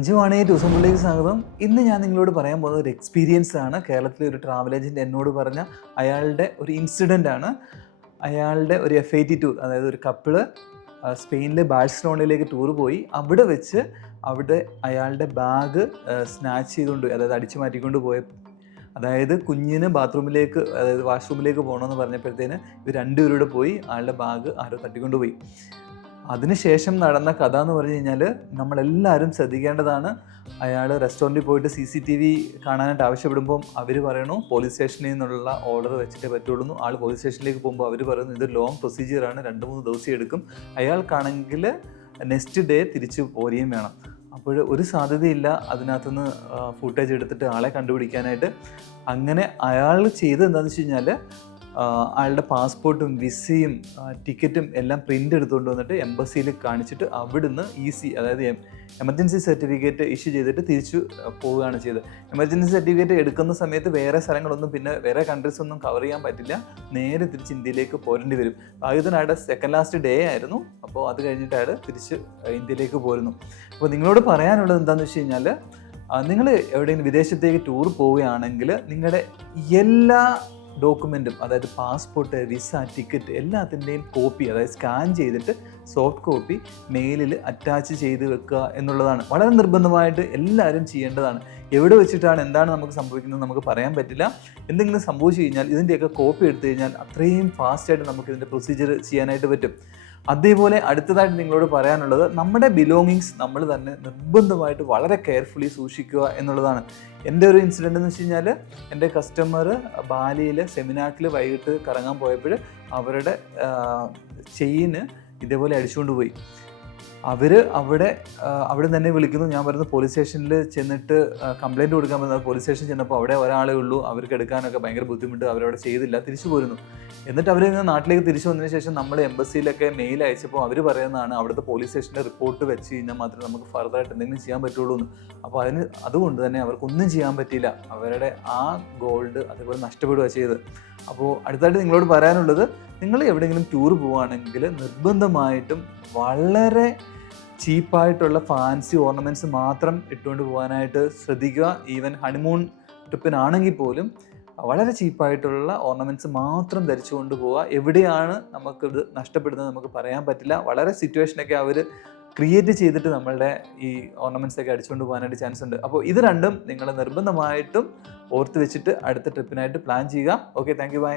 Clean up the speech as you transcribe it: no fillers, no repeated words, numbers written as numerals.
അഞ്ചുമാണ് ഈ ടൂസംബിളിലേക്ക് സ്വാഗതം. ഇന്ന് ഞാൻ നിങ്ങളോട് പറയാൻ പോകുന്നത് ഒരു എക്സ്പീരിയൻസ് ആണ്. കേരളത്തിലെ ഒരു ട്രാവൽ ഏജൻറ്റ് എന്നോട് പറഞ്ഞ അയാളുടെ ഒരു ഇൻസിഡൻ്റ് ആണ്. അയാളുടെ ഒരു FIT ടൂർ, അതായത് ഒരു കപ്പിള് സ്പെയിനിലെ ബാഴ്സലോണയിലേക്ക് ടൂർ പോയി. അവിടെ വെച്ച് അയാളുടെ ബാഗ് സ്നാച്ച് ചെയ്തുകൊണ്ട് പോയി, അതായത് അടിച്ചു മാറ്റിക്കൊണ്ട് പോയ, അതായത് കുഞ്ഞിന് ബാത്റൂമിലേക്ക്, അതായത് വാഷ്റൂമിലേക്ക് പോകണമെന്ന് പറഞ്ഞപ്പോഴത്തേന് ഇവർ രണ്ടുപേരൂടെ പോയി അയാളുടെ ബാഗ് ആരോ തട്ടിക്കൊണ്ടുപോയി. അതിനുശേഷം നടന്ന കഥ എന്ന് പറഞ്ഞു കഴിഞ്ഞാൽ നമ്മളെല്ലാവരും ശ്രദ്ധിക്കേണ്ടതാണ്. അയാൾ റെസ്റ്റോറൻറ്റിൽ പോയിട്ട് CCTV കാണാനായിട്ട് ആവശ്യപ്പെടുമ്പം അവർ പറയണു പോലീസ് സ്റ്റേഷനിൽ നിന്നുള്ള ഓർഡർ വെച്ചിട്ടേ പറ്റുള്ളൂ. ആൾ പോലീസ് സ്റ്റേഷനിലേക്ക് പോകുമ്പോൾ അവർ പറയുന്നു ഇത് ലോങ് പ്രൊസീജിയറാണ്, 2-3 ദിവസം എടുക്കും. അയാൾക്കാണെങ്കിൽ നെക്സ്റ്റ് ഡേ തിരിച്ചു പോരുകയും വേണം. അപ്പോൾ ഒരു സാധ്യതയില്ല അതിനകത്തുനിന്ന് ഫുട്ടേജ് എടുത്തിട്ട് ആളെ കണ്ടുപിടിക്കാനായിട്ട്. അങ്ങനെ അയാൾ ചെയ്തത് എന്താണെന്ന് വെച്ച് കഴിഞ്ഞാൽ അയാളുടെ പാസ്പോർട്ടും വിസയും ടിക്കറ്റും എല്ലാം പ്രിൻ്റ് എടുത്തുകൊണ്ട് വന്നിട്ട് എംബസിയിൽ കാണിച്ചിട്ട് അവിടുന്ന് അതായത് എമർജൻസി സർട്ടിഫിക്കറ്റ് ഇഷ്യൂ ചെയ്തിട്ട് തിരിച്ചു പോവുകയാണ് ചെയ്തത്. എമർജൻസി സർട്ടിഫിക്കറ്റ് എടുക്കുന്ന സമയത്ത് വേറെ സ്ഥലങ്ങളൊന്നും, പിന്നെ വേറെ കൺട്രീസ് ഒന്നും കവർ ചെയ്യാൻ പറ്റില്ല. നേരെ തിരിച്ച് ഇന്ത്യയിലേക്ക് പോരേണ്ടി വരും. ഭാഗ്യത്തിന് അയാളുടെ സെക്കൻഡ് ലാസ്റ്റ് ഡേ ആയിരുന്നു. അപ്പോൾ അത് കഴിഞ്ഞിട്ട് അയാൾ തിരിച്ച് ഇന്ത്യയിലേക്ക് പോരുന്നു. അപ്പോൾ നിങ്ങളോട് പറയാനുള്ളത് എന്താണെന്ന് വെച്ച് കഴിഞ്ഞാൽ, നിങ്ങൾ എവിടെയെങ്കിലും വിദേശത്തേക്ക് ടൂർ പോവുകയാണെങ്കിൽ നിങ്ങളുടെ എല്ലാ ഡോക്യുമെൻറ്റും, അതായത് പാസ്പോർട്ട്, വിസ, ടിക്കറ്റ് എല്ലാത്തിൻ്റെയും കോപ്പി, അതായത് സ്കാൻ ചെയ്തിട്ട് സോഫ്റ്റ് കോപ്പി മെയിലിൽ അറ്റാച്ച് ചെയ്ത് വെക്കുക എന്നുള്ളതാണ് വളരെ നിർബന്ധമായിട്ട് എല്ലാവരും ചെയ്യേണ്ടതാണ്. എവിടെ വെച്ചിട്ടാണ് എന്താണ് നമുക്ക് സംഭവിക്കുന്നത് നമുക്ക് പറയാൻ പറ്റില്ല. എന്തെങ്കിലും സംഭവിച്ചു കഴിഞ്ഞാൽ ഇതിൻ്റെയൊക്കെ കോപ്പി എടുത്തു കഴിഞ്ഞാൽ അത്രയും ഫാസ്റ്റായിട്ട് നമുക്ക് ഇതിൻ്റെ പ്രൊസീജിയർ ചെയ്യാനായിട്ട് പറ്റും. അതേപോലെ അടുത്തതായിട്ട് നിങ്ങളോട് പറയാനുള്ളത്, നമ്മുടെ ബിലോങ്ങിങ്സ് നമ്മൾ തന്നെ നിർബന്ധമായിട്ട് വളരെ കെയർഫുള്ളി സൂക്ഷിക്കുക എന്നുള്ളതാണ്. എൻ്റെ ഒരു ഇൻസിഡൻ്റ് എന്ന് വെച്ച് കഴിഞ്ഞാൽ, എൻ്റെ കസ്റ്റമർ ബാലിയിൽ സെമിനാക്കിൽ വൈകിട്ട് കറങ്ങാൻ പോയപ്പോൾ അവരുടെ ചെയിന് ഇതേപോലെ അടിച്ചുകൊണ്ട് പോയി. അവിടെ തന്നെ വിളിക്കുന്നു. ഞാൻ പറയുന്നത് പോലീസ് സ്റ്റേഷനിൽ ചെന്നിട്ട് കംപ്ലയിൻറ്റ് കൊടുക്കാൻ പറ്റുന്നത്. പോലീസ് സ്റ്റേഷനിൽ ചെന്നപ്പോൾ അവിടെ ഒരാളേ ഉള്ളൂ. അവർക്ക് എടുക്കാനൊക്കെ ഭയങ്കര ബുദ്ധിമുട്ട്. അവരവിടെ ചെയ്തില്ല, തിരിച്ചു പോരുന്നു. എന്നിട്ട് അവർ നാട്ടിലേക്ക് തിരിച്ചു വന്നതിന് ശേഷം നമ്മൾ എംബസിയിലൊക്കെ മെയിൽ അയച്ചപ്പോൾ അവർ പറയുന്നതാണ് അവിടുത്തെ പോലീസ് സ്റ്റേഷൻ്റെ റിപ്പോർട്ട് വെച്ച് കഴിഞ്ഞാൽ മാത്രമേ നമുക്ക് ഫർദറായിട്ട് എന്തെങ്കിലും ചെയ്യാൻ പറ്റുള്ളൂ എന്ന്. അപ്പോൾ അതുകൊണ്ട് തന്നെ അവർക്കൊന്നും ചെയ്യാൻ പറ്റിയില്ല. അവരുടെ ആ ഗോൾഡ് അതേപോലെ നഷ്ടപ്പെടുകയാണ് ചെയ്തത്. അപ്പോൾ അടുത്തായിട്ട് നിങ്ങളോട് പറയാനുള്ളത്, നിങ്ങൾ എവിടെയെങ്കിലും ടൂർ പോവുകയാണെങ്കിൽ നിർബന്ധമായിട്ടും വളരെ ചീപ്പായിട്ടുള്ള ഫാൻസി ഓർണമെൻറ്റ്സ് മാത്രം ഇട്ടുകൊണ്ട് പോകാനായിട്ട് ശ്രദ്ധിക്കുക. ഈവൻ ഹണിമൂൺ ട്രിപ്പിനാണെങ്കിൽ പോലും വളരെ ചീപ്പായിട്ടുള്ള ഓർണമെൻറ്റ്സ് മാത്രം ധരിച്ചുകൊണ്ട് പോവുക. എവിടെയാണ് നമുക്കിത് നഷ്ടപ്പെടുന്നത് നമുക്ക് പറയാൻ പറ്റില്ല. വളരെ സിറ്റുവേഷനൊക്കെ അവർ ക്രിയേറ്റ് ചെയ്തിട്ട് നമ്മളുടെ ഈ ഓർണമെൻറ്റ്സൊക്കെ അടിച്ചുകൊണ്ട് പോകാനായിട്ട് ചാൻസ് ഉണ്ട്. അപ്പോൾ ഇത് രണ്ടും നിങ്ങൾ നിർബന്ധമായിട്ടും ഓർത്ത് വെച്ചിട്ട് അടുത്ത ട്രിപ്പിനായിട്ട് പ്ലാൻ ചെയ്യുക. Okay, thank you, by.